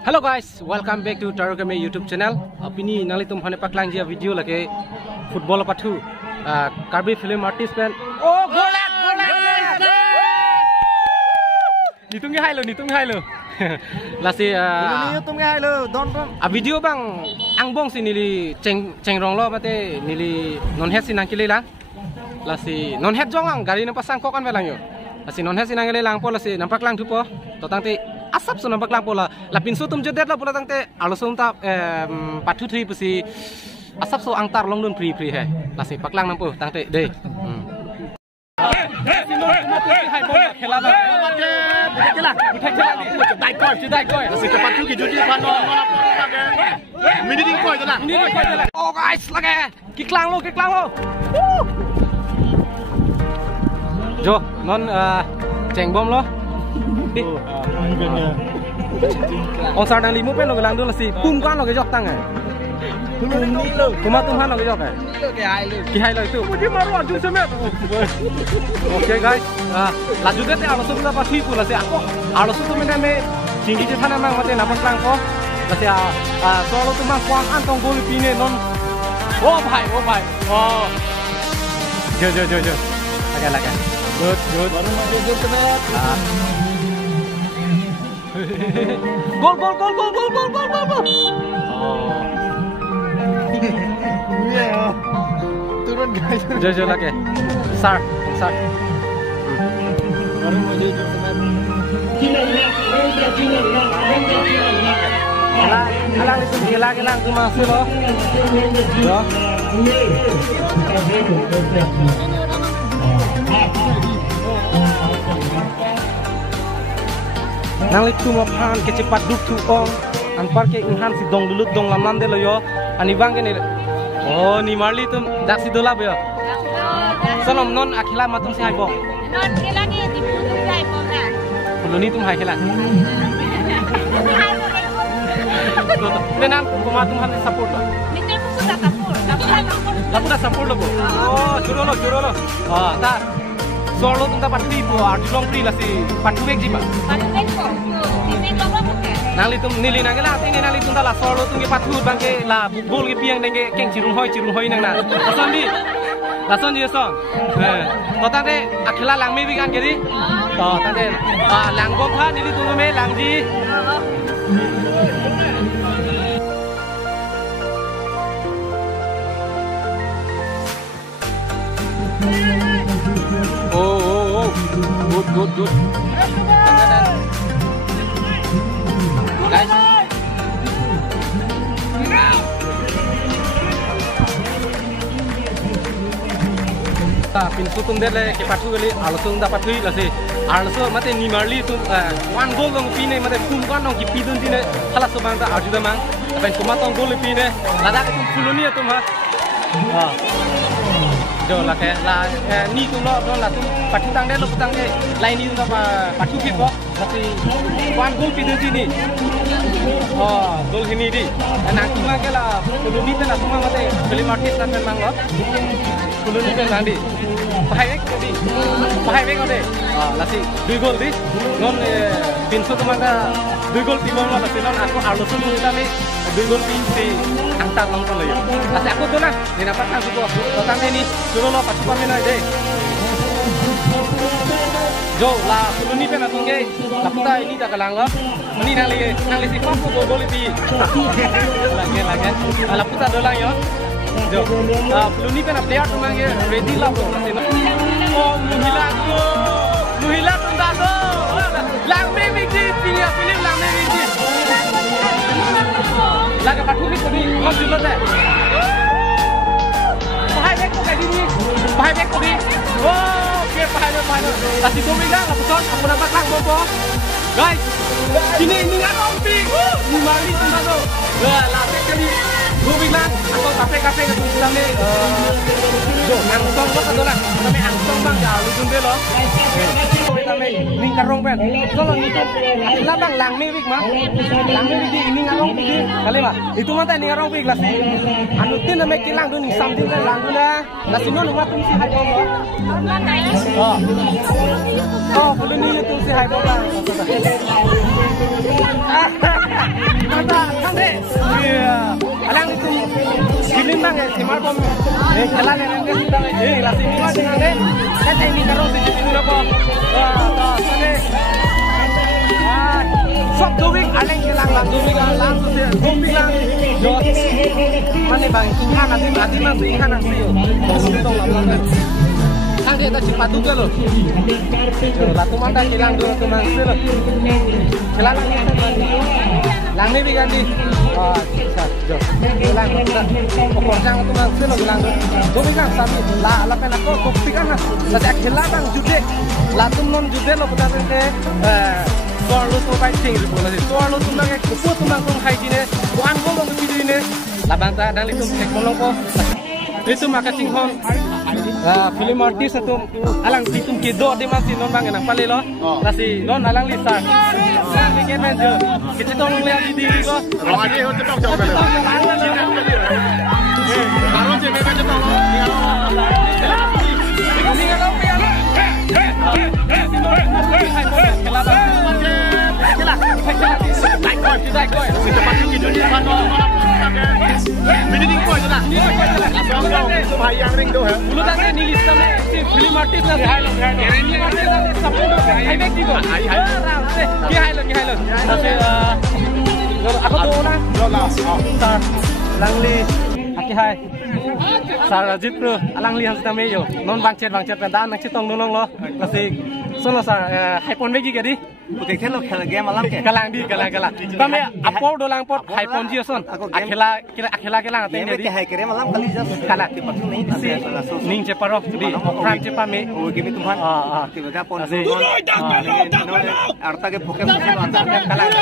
Hello guys, welcome back to Tarogame YouTube channel. Apini nali tum hane paklang jia video lage football pathu Karbi film artist pen. Oh golat. Nitung hai lo. Lasi nitung hai lo. Don. Video bang angbong si nili cengrong lo mate nili non het sinangkili lang. Lasi non het jongang gari nampak sangkok kan belang yo. Lasi non het sinangkili lang po lasi nampak lang tu po. Totangti asap so nampak lang po la pinso tum jedet la pula tangte alosum ta pathu tri pusi asap so angtar long dun pri hai. Lasi paklang nampo tangte de. Oh guys, lagi kiklang lo. Jo, non ceng bom lo. Ông sao đang limu pen lo gelang dulu sih, pum kan lo gejok tangan. Kuma tumhan lo gejok kan? Kihai lo itu. Oke guys, lanjut deh alosum kita pas hipu lah sih. Aku alosum tuh mana me tinggi je sana mang mati nampak lang ko. Lah sih soal tuh mang kuang antong gol pine non. Oh bhai. Oh. Jo. Laga. Good. Baru masih gol semet. Gol. Oh. Iya. Turun guys. Jo lagi. Sar. Baru masih gol semet. Alang itu hilang tu masuk lo. Jo. Nang litu mapan kecepat duk tu ong anpar ke inhan si dong dulut dong lamlam de lo yo ani bang ke ni oh ni marli tum dak si dola yo salam non akhila matum si hai bong non khela ni di pulu hai bong na pulu ni tum hai khela nenang kumatum han support lo ni te buku ta support lapuda support lo oh juro lo ta solo tum ta patri po arjulong pri la si pathu bek jiba nali tum nili nangela tingi nali tum la solo tum ge pathu bangke la bol ge piang denge keng cirung hoi nang na lason ji song to ta de akhila lang me bi gan ge ri to ta de lang go pha nili tum me lang ji Oh, good. Guys. Pinsu tum dele ke pathu geli alosung da pathui lase also mate ni marli tum one goal dong pine mate kum kan dong ki pidun dine hala so bang da arjuda mang apen kuma tong goal pine lada tum fuluni tum ha jo la ke la ni tum lo la tum pathu tang de lo tang de lai ni tum pathu ki ko mati one goal pidun dini goal hini di nang kuma ke la fuluni pe la tuma mate film artist na pen mang lo fuluni pe nang di Bahai bek ode. Lasi 2 gol di. Non pinso tu mangga 2 gol timong la lasi non aku alosum kita me 2 gol pin si angtar long kon lo. Lasi aku tu nah, ni dapat kan tu. Totang ni suruh lo pas pamena de. Jo la fuluni pe na tungge. La puta ini tak kalang lo. Ni nang li si pam ko gol pi. Lagi. La puta dolang yo. Jo, fuluni pe na player tu mangge ready la bro. Oh, Nuhila tundado. Lang me biji pinya film lang me biji. Laga pathu ni kodi kau dulu deh. Bahai bek ko kadi ni. Oh, okay bahai. Kasih tu bilang la puton aku dapat lang bobo. Guys, ini ngarong ping. Ni mari tundado. La pek kali. Gue bilang atau kafe ke tulang deh. Jo, angsong lo kan dolang. Kami angsong bang jauh tunde lo. Kami ning karong pen. Kalau itu, lah bang lang mewik mah. Lang mewik ini ngarong pigi. Kali mah. Itu mah tadi ngarong pigi lah sih. Anu tin nama kilang tu ning sambil kan lang tu dah. Lah sini nomor tu si hai bom lo. Oh, belum ni tu si hai bom lah. simar bom kela ne nang sedang la simar dengan ne kan ini karo di situ apa sane sok dowing aleng kelang lang dowing lang se dowing lang jo mane bang inghan nanti berarti nanti inghan nanti yo tong lang kan dia tak cepat juga loh lah tu manda kelang dulu tu mang se lo kelang lang ni diganti jo kelang pokok jang tu mang se lo kelang dowing lang sami la pen aku buktikan lah saja kelang bang jude la tu non jude lo pada ke soal lu tuh baik tinggi boleh sih soal lu tuh nggak kupu tuh nggak tuh kayak gini bukan ngomong ke video ini labang tak ada itu cek ngomong kok itu maka cinghong film artis itu alang hitung kedo di masih non bang enak paling lo masih non alang lisa kan bikin menjo kita tuh ngeliat di diri kok Rồi đi hơn cái tao chồng Baru je memang je tolong. Aku tuh lah, Langli, aki hai, Sarajit bro, Langli harus tahu yo, non bangcet pendan, nang citong nong lo, masih, solo sar, hai pon begi kadi, Oke, kalau game malam ke? kalang di, kalang. Kami apor dolang pot, hai pon dia son, akela atau ini di. Hai kira malam kali jas. Kalang. Tiba tu nih. Si, ning ceparo, di, pram cepame. Oh, game tu kan. Tiba ka pon. Arta ke poke kalang.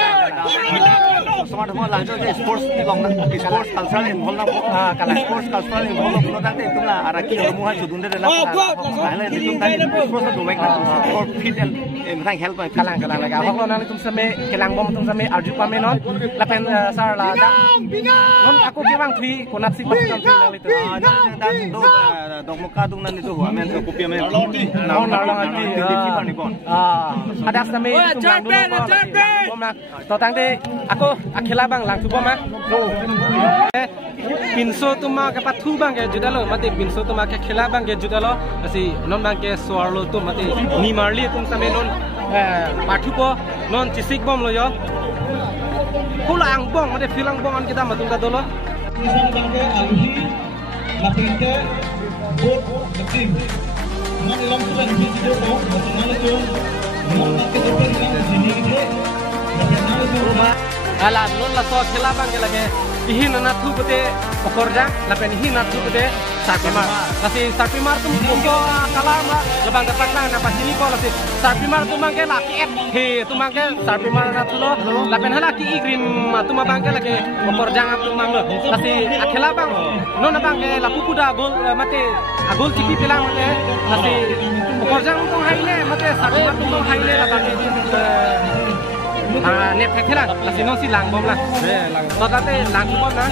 Smart mo lang je sports long na sports cultural involve na kalang sports cultural involve no tang itu lah araki mo ha sudun de la pala itu tang sports to wek or fit and thank help kalang lagi. Awak lo nang tum same kelang bom tum same arju pame non. Lapen sar la da. Non aku giwang thui konat si pas kam nang itu. Dan dong muka dung nan itu amen to kopi amen. Non ati. Ada same tum nang dulu. Bom nak. To tang de aku akhela bang lang tu bom ah. Pinso tuma ke pathu bang ke juda lo mati pinso tuma ke khela bang ke juda lo asi non bang ke swar lo tu mati ni marli tum same non pathu ko non cisik bom lo yo pulang bom mati filang bom an kita matung ka dolo isang bangke alhi lapinte bot meeting non lang tuan video ko national to non ke dopen lang sini ke national to ala non la so khela bang ke lage ihin na thu bete pokorja la pen ihin na thu bete sarpimar kasi sarpimar tum ko kalama labang dapat lang na pasini ko lasi sarpimar tum mangke la ki he tum mangke sarpimar na thulo la pen hala ki igrim tum mangke lage pokorja tum manglo kasi akhela bang non na bangke la pupuda gol mate agol tipi pelang mate kasi pokorja tum haile mate sarpimar tum haile la bangke nep thek lah lasi no si lang bom lah to tate lang bom na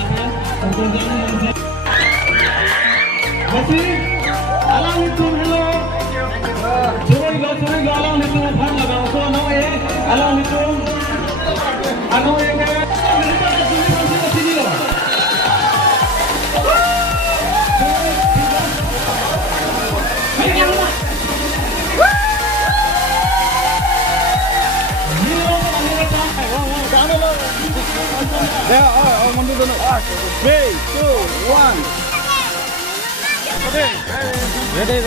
masih alang itu hello sorry lo alang itu bhag lagao so no alang itu ano ke sini lo Ya, mundur dulu. 3, 2, 1. ready